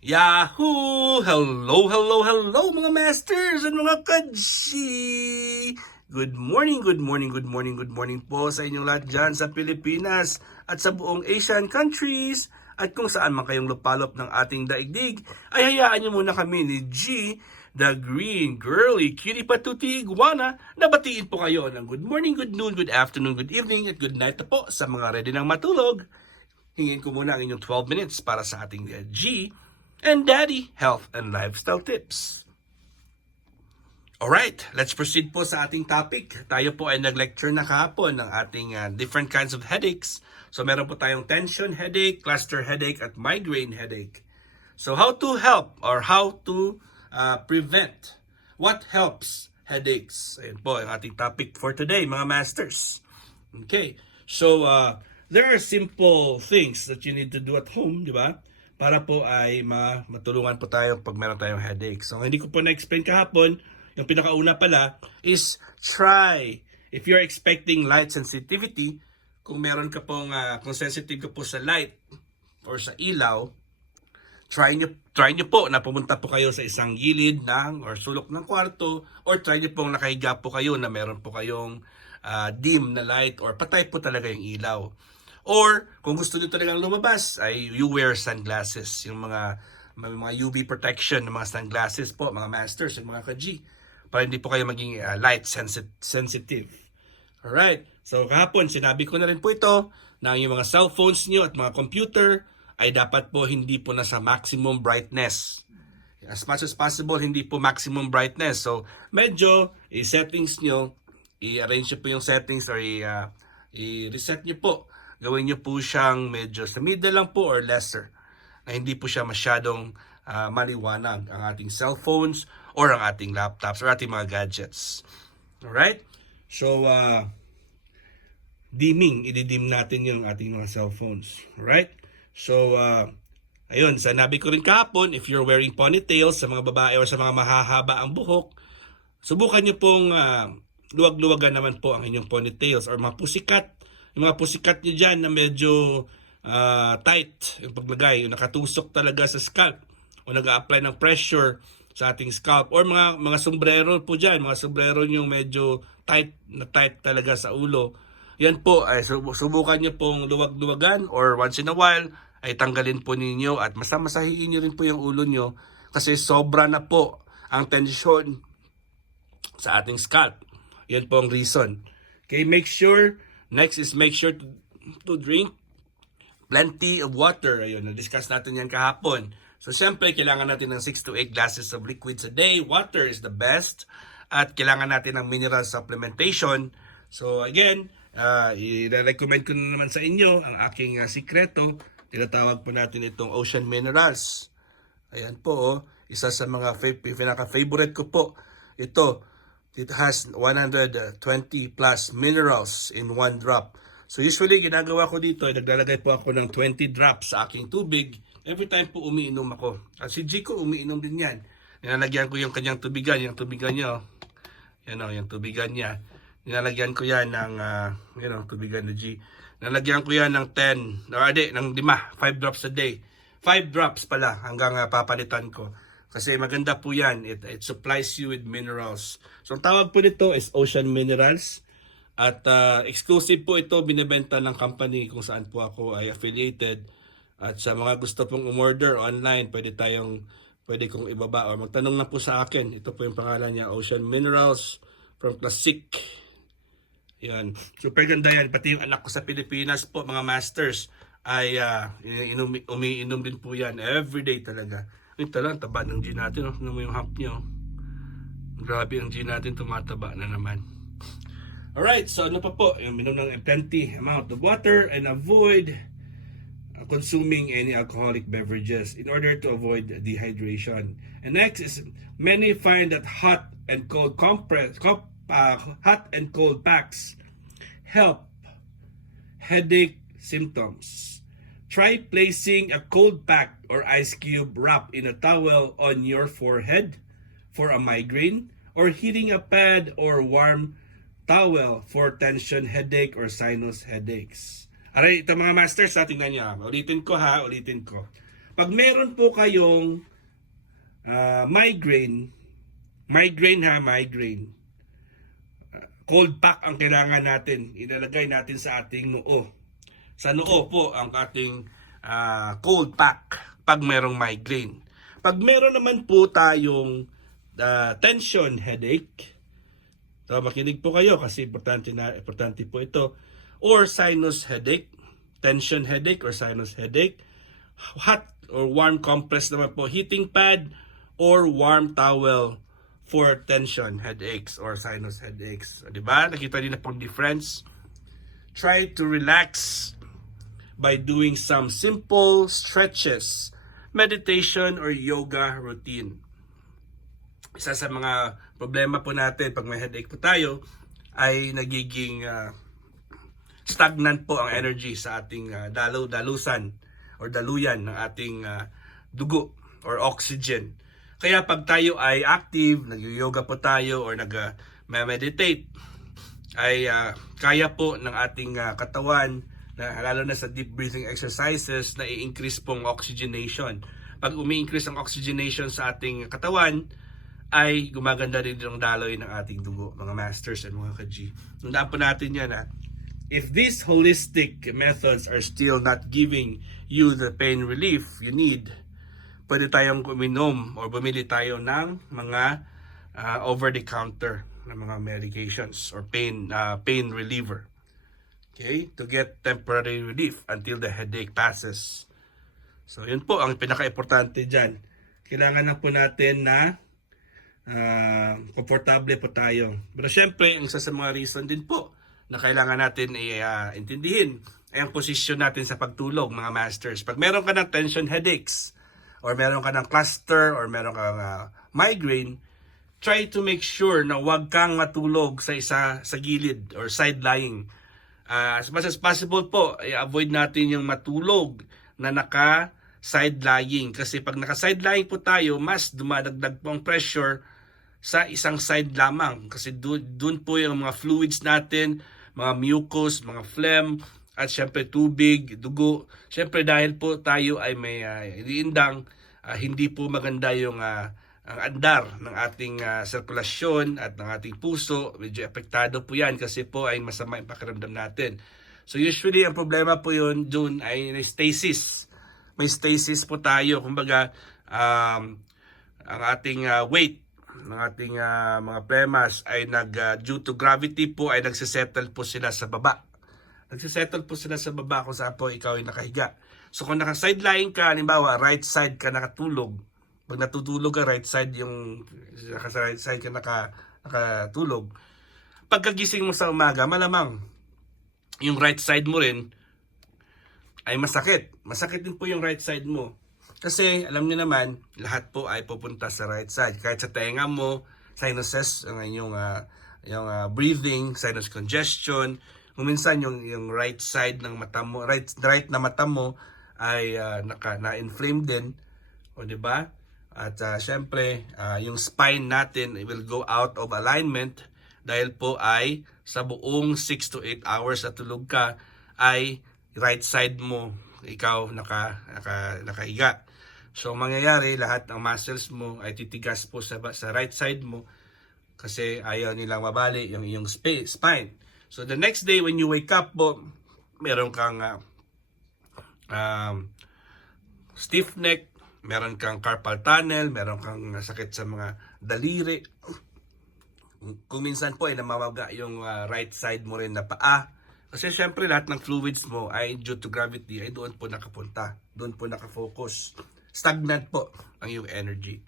Yahoo! Hello, hello, hello mga masters and mga kadji! Good morning, good morning, good morning, good morning po sa inyong lahat dyan sa Pilipinas at sa buong Asian countries at kung saan man kayong lupalop ng ating daigdig ay hayaan nyo muna kami ni G, the green girly cutie patuti iguana na batiin po kayo ng good morning, good noon, good afternoon, good evening at good night na po sa mga ready ng matulog. Hingin ko muna ang inyong 12 minutes para sa ating G and Daddy Health and Lifestyle Tips. Alright, let's proceed po sa ating topic. Tayo po ay nag-lecture na kahapon ng ating different kinds of headaches. So meron po tayong tension headache, cluster headache, at migraine headache. So how to help or how to prevent? What helps headaches? Ayan po ang ating topic for today, mga masters. Okay, so there are simple things that you need to do at home, di ba? Para po ay matulungan po tayo pag meron tayong headache. So hindi ko po na-explain kahapon, yung pinakauna pala is try, if you're expecting light sensitivity, kung meron ka pong, kung sensitive ka po sa light or sa ilaw, try nyo po na pumunta po kayo sa isang gilid ng or sulok ng kwarto, or try nyo pong nakahiga po kayo na meron po kayong dim na light or patay po talaga yung ilaw. Or kung gusto niyo talagang lumabas ay you wear sunglasses, yung mga UV protection ng mga sunglasses po, mga masters, yung mga ka-G, para hindi po kayo maging light sensitive. Alright, so kahapon sinabi ko na rin po ito na yung mga cellphones niyo at mga computer ay dapat po hindi po nasa maximum brightness. As much as possible, hindi po maximum brightness. So medyo i-settings niyo, i-arrange niyo po yung settings or i-reset niyo po. Gawin nyo po siyang medyo sa middle lang po or lesser. Na hindi po siya masyadong maliwanag ang ating cellphones or ang ating laptops or ating mga gadgets. Alright? So, i-dim natin yung ating mga cellphones. Alright? So, ayun, sanabi ko rin kahapon, if you're wearing ponytails sa mga babae or sa mga mahahaba ang buhok, subukan nyo pong luwag-luwagan naman po ang inyong ponytails or mga pusikat. Yung mga pusikat nyo dyan na medyo tight yung paglagay, yung nakatusok talaga sa scalp o nag-a-apply ng pressure sa ating scalp, or mga sombrero po dyan, mga sombrero nyo medyo tight talaga sa ulo. Yan po, ay subukan nyo pong luwag-luwagan or once in a while ay tanggalin po ninyo at masahiin nyo rin po yung ulo nyo kasi sobra na po ang tension sa ating scalp. Yan po ang reason. Okay, next is make sure to drink plenty of water. Ayun, na-discuss natin yan kahapon. So, siyempre, kailangan natin ng 6 to 8 glasses of liquids a day. Water is the best. At kailangan natin ng mineral supplementation. So, again, i-recommend ko na naman sa inyo ang aking sikreto. Tinatawag po natin itong Ocean Minerals. Ayan po, oh. Isa sa mga pinaka-favorite ko po. Ito. It has 120 plus minerals in one drop. So usually ginagawa ko dito ay naglalagay po ako ng 20 drops sa aking tubig every time po umiinom ako. At si G ko umiinom din yan. Nilalagyan ko yung kanyang tubigan, yung tubigan niya. Yan o, yung tubigan niya. Nilalagyan ko yan ng, tubigan ni G. Nilalagyan ko yan ng 10, ng 5 drops a day. 5 drops pala hanggang papalitan ko. Kasi maganda po yan. It supplies you with minerals. So ang tawag po nito is Ocean Minerals. At exclusive po ito, binibenta ng company kung saan po ako ay affiliated. At sa mga gusto pong umorder online, pwede kong ibaba o magtanong na po sa akin. Ito po yung pangalan niya, Ocean Minerals from Classic. Yan. Super ganda yan. Pati yung anak ko sa Pilipinas po, mga masters, ay umiinom din po yan. Everyday talaga. Ito lang, taba ng G natin. Ano mo yung hump nyo? Grabe ang G natin, tumataba na naman. Alright, so ano pa po? Yung minom ng plenty amount of water and avoid consuming any alcoholic beverages in order to avoid dehydration. And next is, many find that hot and cold packs help headache symptoms. Try placing a cold pack or ice cube wrap in a towel on your forehead for a migraine, or heating a pad or warm towel for tension headache or sinus headaches. Aray, ito mga masters, tingnan niya. Ulitin ko. Pag meron po kayong migraine, migraine, cold pack ang kailangan natin. Ilalagay natin sa ating noo. Sa noo po ang ating cold pack pag merong migraine. Pag meron naman po tayong tension headache, so makinig po kayo kasi importante po ito, or sinus headache, tension headache or sinus headache, hot or warm compress naman po, heating pad or warm towel for tension headaches or sinus headaches. So, diba? Nakita niyo na pong difference. Try to relax by doing some simple stretches, meditation or yoga routine. Isa sa mga problema po natin pag may headache po tayo ay nagiging stagnant po ang energy sa ating dalusan or daluyan ng ating dugo or oxygen. Kaya pag tayo ay active, nag-yoga po tayo or nag-meditate, ay kaya po ng ating katawan, lalo na sa deep breathing exercises, na i-increase pong oxygenation. Pag umi-increase ang oxygenation sa ating katawan, ay gumaganda rin ang daloy ng ating dugo, mga masters and mga ka-G. Tandaan po natin yan if these holistic methods are still not giving you the pain relief you need, pwede tayong uminom or bumili tayo ng mga over-the-counter na mga medications or pain reliever. Okay? To get temporary relief until the headache passes. So, yun po ang pinaka-importante dyan. Kailangan na po natin na komportable po tayo. Pero syempre, ang isa sa mga reason din po na kailangan natin intindihin ay ang posisyon natin sa pagtulog, mga masters. Pag meron ka ng tension headaches, or meron ka ng cluster, or meron ka ng migraine, try to make sure na huwag kang matulog sa gilid or side lying. As much as possible po, avoid natin yung matulog na naka-side lying. Kasi pag naka-side lying po tayo, mas dumadagdag po ang pressure sa isang side lamang. Kasi doon po yung mga fluids natin, mga mucus, mga phlegm, at syempre tubig, dugo. Syempre dahil po tayo ay may iniindang, hindi po maganda yung ang andar ng ating sirkulasyon at ng ating puso. Medyo apektado po yan kasi po ay masama yung pakiramdam natin. So usually ang problema po yun doon ay stasis. May stasis po tayo. Kumbaga ang ating weight ng ating mga plemas ay due to gravity po ay nagsisettle po sila sa baba. Nagsisettle po sila sa baba kung saan po ikaw ay nakahiga. So kung naka-sidelying ka, halimbawa right side ka nakatulog, pag natutulog ka right side right side ka nakatulog, pagkagising mo sa umaga, malamang yung right side mo rin ay masakit. Masakit din po yung right side mo. Kasi alam niyo naman, lahat po ay pupunta sa right side. Kahit sa tenga mo, sinuses, ang inyong yung breathing, sinus congestion, minsan yung right side ng mata mo, right na mata mo ay na-inflame din, o di ba? At syempre, yung spine natin will go out of alignment dahil po ay sa buong 6 to 8 hours na tulog ka ay right side mo ikaw nakahiga. So mangyayari, lahat ng muscles mo ay titigas po sa right side mo kasi ayaw nilang mabali yung iyong spine. So the next day when you wake up po, meron kang stiff neck, meron kang carpal tunnel, meron kang sakit sa mga daliri. Kung minsan po ay namamaga yung right side mo rin na paa. Kasi syempre lahat ng fluids mo ay due to gravity ay doon po nakapunta, doon po nakafocus. Stagnant po ang iyong energy.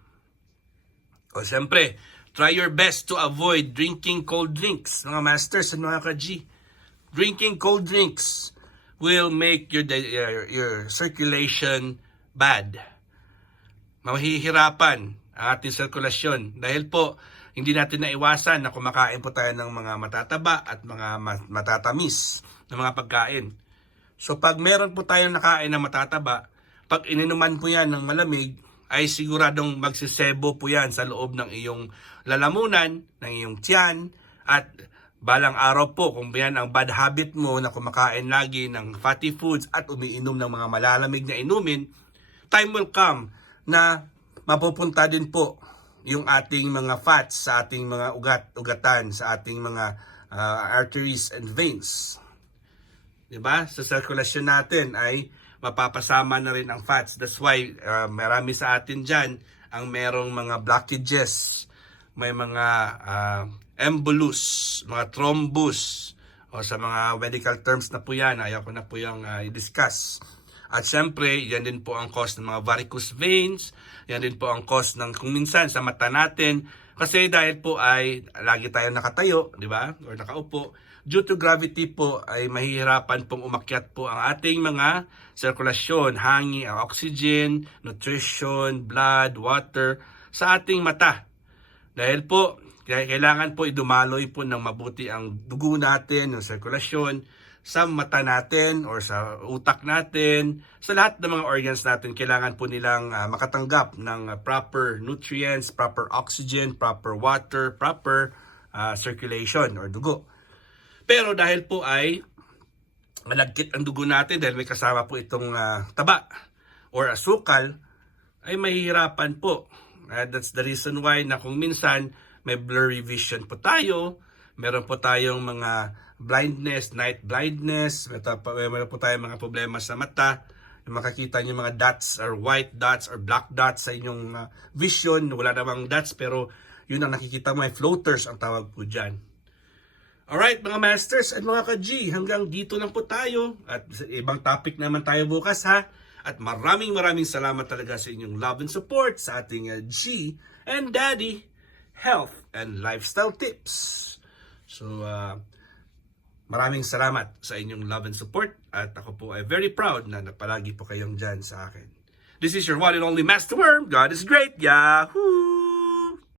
O syempre, try your best to avoid drinking cold drinks, mga masters and mga ka-G. Drinking cold drinks will make your circulation bad. Mahihirapan ang ating sirkulasyon dahil po hindi natin naiwasan na kumakain po tayo ng mga matataba at mga matatamis na mga pagkain. So pag meron po tayong nakain na matataba, pag ininuman po yan ng malamig, ay siguradong magsisebo po yan sa loob ng iyong lalamunan, ng iyong tiyan, at balang araw po kung yan ang bad habit mo na kumakain lagi ng fatty foods at umiinom ng mga malalamig na inumin, time will come na mapupunta din po yung ating mga fats sa ating mga ugatan, sa ating mga arteries and veins. Diba? Sa circulation natin ay mapapasama na rin ang fats. That's why marami sa atin dyan ang merong mga blockages, may mga embolus, mga thrombus, o sa mga medical terms na po yan, ayaw ko na po yung i-discuss. At syempre, yan din po ang cause ng mga varicose veins, yan din po ang cause ng kung minsan sa mata natin, kasi dahil po ay lagi tayong nakatayo, di ba? Or nakaupo, due to gravity po ay mahihirapan pong umakyat po ang ating mga sirkulasyon, hangin, oxygen, nutrition, blood, water sa ating mata. Dahil po, kailangan po idumaloy po ng mabuti ang dugo natin, ng sirkulasyon, sa mata natin or sa utak natin, sa lahat ng mga organs natin, kailangan po nilang makatanggap ng proper nutrients, proper oxygen, proper water, proper circulation or dugo. Pero dahil po ay malagkit ang dugo natin, dahil may kasama po itong taba or asukal, ay mahihirapan po. That's the reason why na kung minsan may blurry vision po tayo, meron po tayong mga blindness, night blindness, meron po tayong mga problema sa mata, yung makakita niyo mga dots or white dots or black dots sa inyong vision, wala namang dots pero yun ang nakikita mo, ay floaters ang tawag po dyan. Alright mga masters at mga ka-G, hanggang dito lang po tayo at ibang topic naman tayo bukas ha. At maraming salamat talaga sa inyong love and support sa ating G and Daddy Health and Lifestyle Tips. So, maraming salamat sa inyong love and support at ako po ay very proud na palagi po kayong dyan sa akin. This is your one and only Master Worm. God is great. Yahoo!